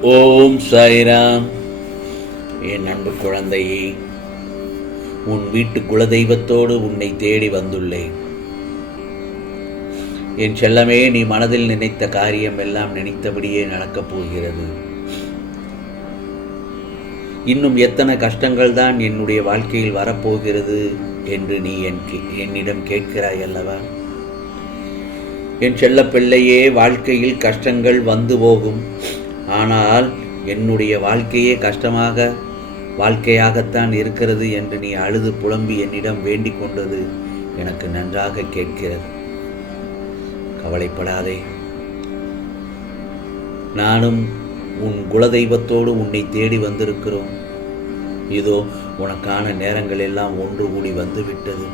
ஓம் சாய்ராம். என் அன்பு குழந்தையே உன் வீட்டு குலதெய்வத்தோடு உன்னை தேடி வந்துள்ளேன். என் செல்லமே நீ மனதில் நினைத்த காரியம் எல்லாம் நினைத்தபடியே நடக்கப் போகிறது. இன்னும் எத்தனை கஷ்டங்கள் தான் என்னுடைய வாழ்க்கையில் வரப்போகிறது என்று நீ என் என்னிடம் கேட்கிறாய் அல்லவா? என் செல்ல பிள்ளையே வாழ்க்கையில் கஷ்டங்கள் வந்து போகும். ஆனால் என்னுடைய வாழ்க்கையே கஷ்டமாக வாழ்க்கையாகத்தான் இருக்கிறது என்று நீ அழுது புலம்பி என்னிடம் வேண்டிக் கொண்டது எனக்கு நன்றாக கேட்கிறது. கவலைப்படாதே. நானும் உன் குலதெய்வத்தோடு உன்னை தேடி வந்திருக்கிறோம். இதோ உனக்கான நேரங்கள் எல்லாம் ஒன்று கூடி வந்துவிட்டது.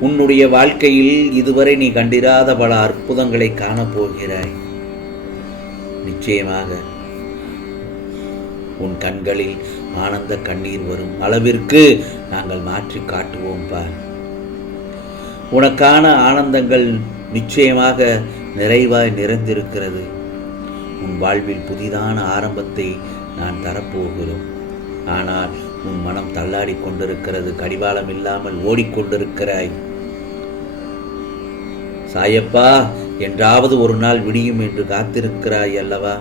உன்னுடைய வாழ்க்கையில் இதுவரை நீ கண்டிராத பல அற்புதங்களை காணப்போகிறாய். நிச்சயமாக. உன் கண்களில் ஆனந்த கண்ணீர் வரும் அளவிற்கு நாங்கள் மாற்றி காட்டுவோம் பார் உனக்கான ஆனந்தங்கள் நிச்சயமாக நிறைவாய் நிறைந்திருக்கிறது. உன் வாழ்வில் புதிதான ஆரம்பத்தை நான் தரப்போகிறோம். ஆனால் உன் மனம் தள்ளாடி கொண்டிருக்கிறது கடிவாளம் இல்லாமல் ஓடிக்கொண்டிருக்கிறாய் சாயப்பா என்றாவது ஒரு நாள் விடியும் என்று காத்திருக்கிறாய் அல்லவா?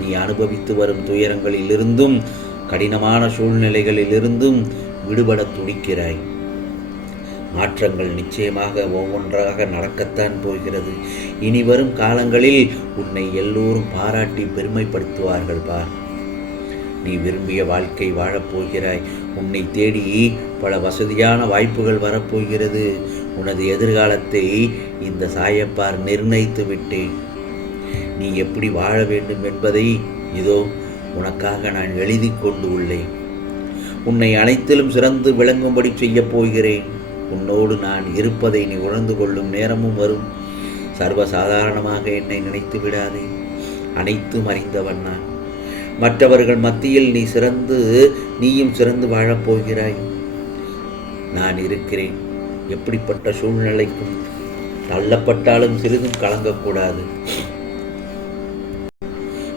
நீ அனுபவித்து வரும் துயரங்களிலிருந்தும் கடினமான சூழ்நிலைகளிலிருந்தும் விடுபட துடிக்கிறாய். மாற்றங்கள் நிச்சயமாக ஒவ்வொன்றாக நடக்கத்தான் போகிறது. இனி வரும் காலங்களில் உன்னை எல்லோரும் பாராட்டி பெருமைப்படுத்துவார்கள் பார் நீ விரும்பிய வாழ்க்கை வாழப்போகிறாய். உன்னை தேடி பல வசதியான வாய்ப்புகள் வரப்போகிறது. உனது எதிர்காலத்தை இந்த சாயப்பார் நிர்ணயித்து விட்டேன். நீ எப்படி வாழ வேண்டும் என்பதை இதோ உனக்காக நான் எழுதி கொண்டு உள்ளேன். உன்னை அனைத்திலும் சிறந்து விளங்கும்படி செய்யப் போகிறேன். உன்னோடு நான் இருப்பதை நீ உணர்ந்து கொள்ளும் நேரமும் வரும். சர்வசாதாரணமாக என்னை நினைத்து விடாதே. அனைத்தும் அறிந்தவன் நான். மற்றவர்கள் மத்தியில் நீ சிறந்து நீயும் சிறந்து வாழப்போகிறாய் நான் இருக்கிறேன். எப்படிப்பட்ட சூழ்நிலைக்கும் தள்ளப்பட்டாலும் சிறிதும் கலங்கக்கூடாது.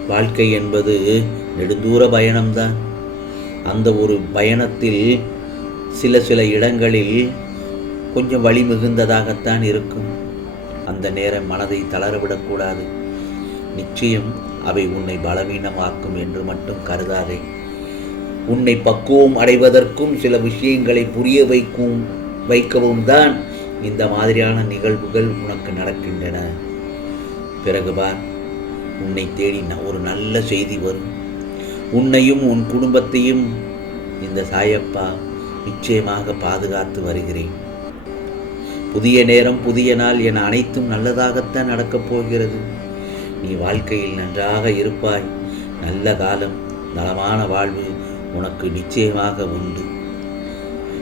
வாழ்க்கை என்பது நெடுந்தூர பயணம்தான். அந்த ஒரு பயணத்தில் சில சில இடங்களில் கொஞ்சம் வழி மிகுந்ததாகத்தான் இருக்கும். அந்த நேரம் மனதை தளரவிடக்கூடாது. நிச்சயம் அவை உன்னை பலவீனமாக்கும் என்று மட்டும் கருதாதே. உன்னை பக்குவம் அடைவதற்கும் சில விஷயங்களை புரிய வைக்கும் வைக்கவும் தான் இந்த மாதிரியான நிகழ்வுகள் உனக்கு நடக்கின்றன. பிறகு பார் உன்னை தேடி ஒரு நல்ல செய்தி வரும். உன்னையும் உன் குடும்பத்தையும் இந்த சாயப்பா நிச்சயமாக பாதுகாத்து வருகிறேன். புதிய நேரம் புதிய நாள் என அனைத்தும் நல்லதாகத்தான் நடக்கப் போகிறது. நீ வாழ்க்கையில் நன்றாக இருப்பாய். நல்ல காலம் நலமான வாழ்வு உனக்கு நிச்சயமாக உண்டு.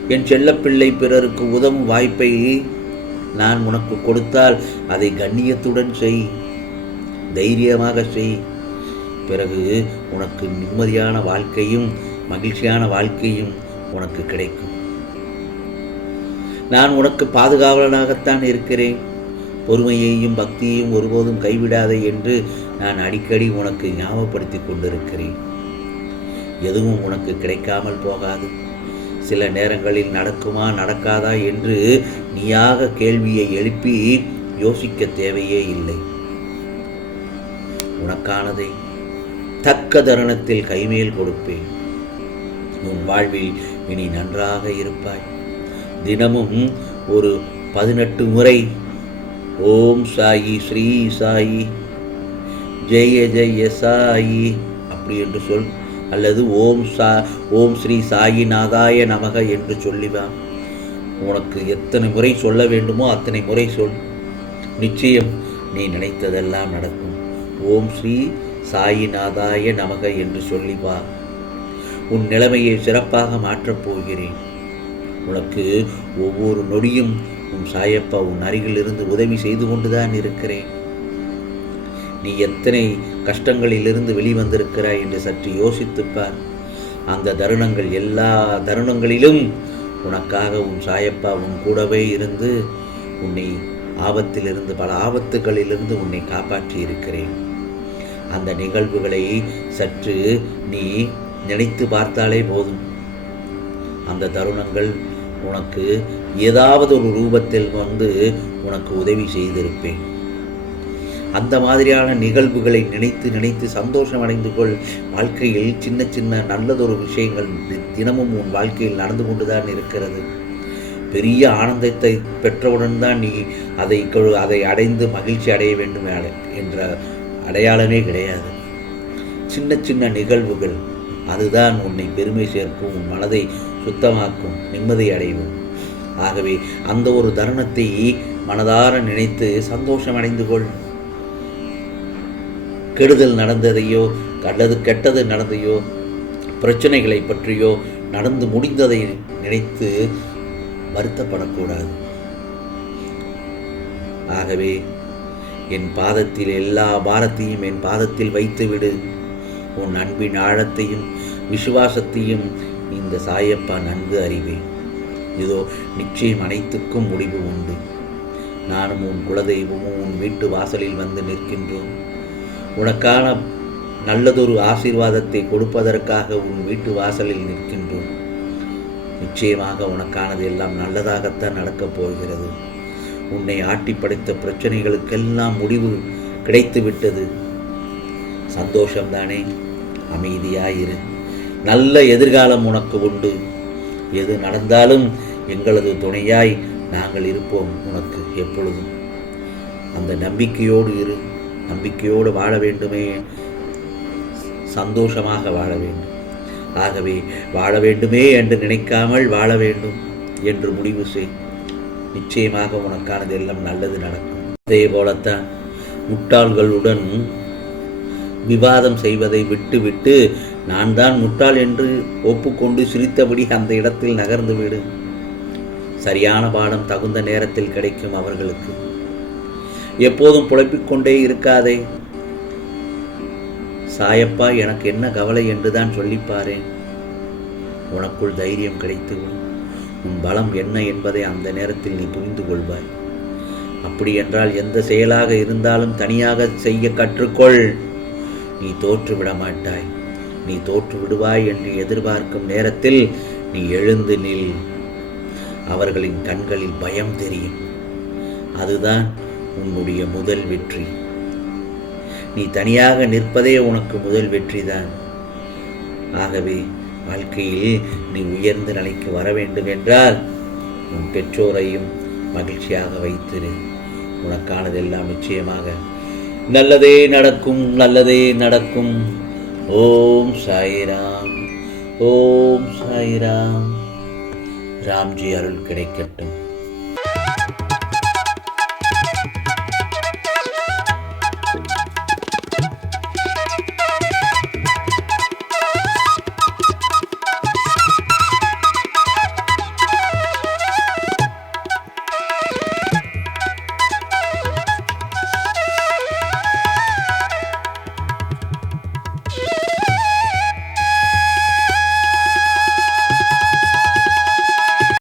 என் செல்லப்பிள்ளை பிறருக்கு உதவும் வாய்ப்பை நான் உனக்கு கொடுத்தால் அதை கண்ணியத்துடன் செய். தைரியமாக செய். பிறகு உனக்கு நிம்மதியான வாழ்க்கையும் மகிழ்ச்சியான வாழ்க்கையும் உனக்கு கிடைக்கும். நான் உனக்கு பாதுகாவலனாகத்தான் இருக்கிறேன். பொறுமையையும் பக்தியையும் ஒருபோதும் கைவிடாதே என்று நான் அடிக்கடி உனக்கு ஞாபகப்படுத்தி கொண்டிருக்கிறேன். எதுவும் உனக்கு கிடைக்காமல் போகாது. சில நேரங்களில் நடக்குமா நடக்காதா என்று நீயாக கேள்வியை எழுப்பி யோசிக்க தேவையே இல்லை. உனக்கானதை தக்க தருணத்தில் கைமேல் கொடுப்பேன். உன் வாழ்வில் இனி நன்றாக இருப்பாய். தினமும் ஒரு பதினெட்டு முறை ஓம் சாயி ஸ்ரீ சாயி ஜெய ஜெய சாயி அப்படி என்று சொல் அல்லது ஓம் சா ஓம் ஸ்ரீ சாயிநாதாய நமக என்று சொல்லிவான் உனக்கு எத்தனை முறை சொல்ல வேண்டுமோ அத்தனை முறை சொல். நிச்சயம் நீ நினைத்ததெல்லாம் நடக்கும். ஓம் ஸ்ரீ சாயிநாதாய நமக என்று சொல்லி வா உன் நிலைமையை சிறப்பாக மாற்றப் போகிறேன். உனக்கு ஒவ்வொரு நொடியும் உன் சாயப்பா உன் அருகில் இருந்து உதவி செய்து கொண்டுதான் இருக்கிறேன். நீ எத்தனை கஷ்டங்களிலிருந்து வெளிவந்திருக்கிறாய் என்று சற்று யோசித்துப்பார். அந்த தருணங்கள் எல்லா தருணங்களிலும் உனக்காக உன் சாயப்பா உன் கூடவே இருந்து உன்னை ஆபத்திலிருந்து பல ஆபத்துகளிலிருந்து உன்னை காப்பாற்றி இருக்கிறேன் அந்த நிகழ்வுகளை சற்று நீ நினைத்து பார்த்தாலே போதும். அந்த தருணங்கள் உனக்கு ஏதாவது ஒரு ரூபத்தில் வந்து உனக்கு உதவி செய்திருப்பேன். அந்த மாதிரியான நிகழ்வுகளை நினைத்து நினைத்து சந்தோஷம் அடைந்து கொள். வாழ்க்கையில் சின்ன சின்ன நல்லதொரு விஷயங்கள் தினமும் உன் வாழ்க்கையில் நடந்து கொண்டுதான் இருக்கிறது. பெரிய ஆனந்தத்தை பெற்றவுடன் தான் நீ அதை அதை அடைந்து மகிழ்ச்சி அடைய வேண்டும் அட- என்ற அடையாளமே கிடையாது. சின்ன சின்ன நிகழ்வுகள் அதுதான் உன்னை பெருமை சேர்க்கும் உன் மனதை சுத்தமாக்கும் நிம்மதி அடைவும் ஆகவே அந்த ஒரு தருணத்தை மனதார நினைத்து சந்தோஷம் அடைந்து கொள். கெடுதல் நடந்ததையோ அல்லது கெட்டது நடந்தையோ பிரச்சனைகளை பற்றியோ நடந்து முடிந்ததை நினைத்து வருத்தப்படக்கூடாது. ஆகவே என் பாதத்தில் எல்லா பாரத்தையும் என் பாதத்தில் வைத்துவிடு. உன் அன்பின் ஆழத்தையும் விசுவாசத்தையும் இந்த சாயப்பா நன்கு அறிவேன். இதோ நிச்சயம் அனைத்துக்கும் முடிவு உண்டு. நானும் உன் குலதெய்வமும் உன் வீட்டு வாசலில் வந்து நிற்கின்றோம். உனக்கான நல்லதொரு ஆசீர்வாதத்தை கொடுப்பதற்காக உன் வீட்டு வாசலில் நிற்கின்றோம். நிச்சயமாக உனக்கானது எல்லாம் நல்லதாகத்தான் நடக்கப் போகிறது. உன்னை ஆட்டி படைத்த பிரச்சனைகளுக்கெல்லாம் முடிவு கிடைத்து விட்டது சந்தோஷம்தானே? அமைதியாயிரு. நல்ல எதிர்காலம் உனக்கு உண்டு. எது நடந்தாலும் எங்களது துணையாய் நாங்கள் இருப்போம் உனக்கு எப்பொழுதும். அந்த நம்பிக்கையோடு இரு. நம்பிக்கையோடு வாழ வேண்டுமே. சந்தோஷமாக வாழ வேண்டும். ஆகவே வாழ வேண்டுமே என்று நினைக்காமல் வாழ வேண்டும் என்று முடிவு செய். நிச்சயமாக உனக்கானது எல்லாம் நல்லது நடக்கும். அதே போலத்தான் முட்டாள்களுடன் விவாதம் செய்வதை விட்டுவிட்டு நான் தான் முட்டாள் என்று ஒப்புக்கொண்டு சிரித்தபடி அந்த இடத்தில் நகர்ந்து விடு. சரியான பாடம் தகுந்த நேரத்தில் கிடைக்கும் அவர்களுக்கு. எப்போதும் புழப்பிக்கொண்டே இருக்காதே. சாயப்பா எனக்கு என்ன கவலை என்றுதான் சொல்லிப்பாரேன் உனக்குள் தைரியம் கிடைத்துவிடும் உன் பலம் என்ன என்பதை அந்த நேரத்தில் நீ புரிந்து கொள்வாய். அப்படி என்றால் எந்த செயலாக இருந்தாலும் தனியாக செய்ய கற்றுக்கொள். நீ தோற்று விட மாட்டாய். நீ தோற்று விடுவாய் என்று எதிர்பார்க்கும் நேரத்தில் நீ எழுந்து நில். அவர்களின் கண்களில் பயம் தெரியும். அதுதான் உன்னுடைய முதல் வெற்றி. நீ தனியாக நிற்பதே உனக்கு முதல் வெற்றிதான். ஆகவே வாழ்க்கையில் நீ உயர்ந்த நிலைக்கு வர வேண்டும் என்றால் உன் பெற்றோரையும் மகிழ்ச்சியாக வைத்திரு. உனக்கானதெல்லாம் நிச்சயமாக நல்லதே நடக்கும் நல்லதே நடக்கும். ஓம் சாய்ராம் ஓம் சாய்ராம். ராம்ஜி அருள் கிடைக்கட்டும்.